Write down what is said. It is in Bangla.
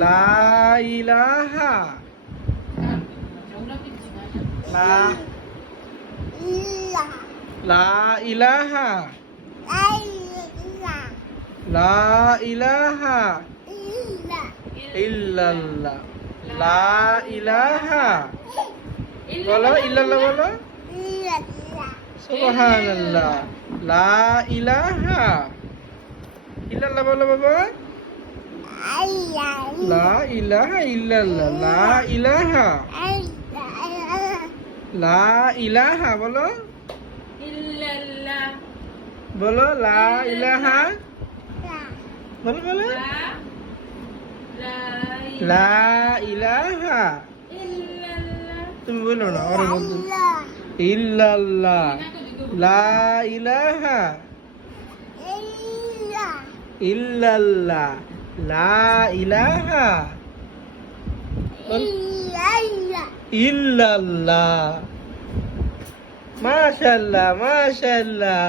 লা ইলাহা লা লা ইলাহা লা ইলাহা ইল্লাল্লাহ লা ইলাহা বলো ইল্লাল্লাহ বলো সুবহানাল্লাহ লা ইলাহা ইল্লাল্লাহ বলো বাবা লা ইলাহা ইল্লাল্লাহ লা ইলাহা লা ইলাহা বলো ইল্লাল্লাহ বলো লা ইলাহা বলো বলো লা ইলাহা ইল্লাল্লাহ তুমি বলো না আর বলতো ইল্লাল্লাহ লা ইলাহা ইল্লাল্লাহ লা ইলাহা ইল্লাল্লাহ মাশাআল্লাহ মাশাআল্লাহ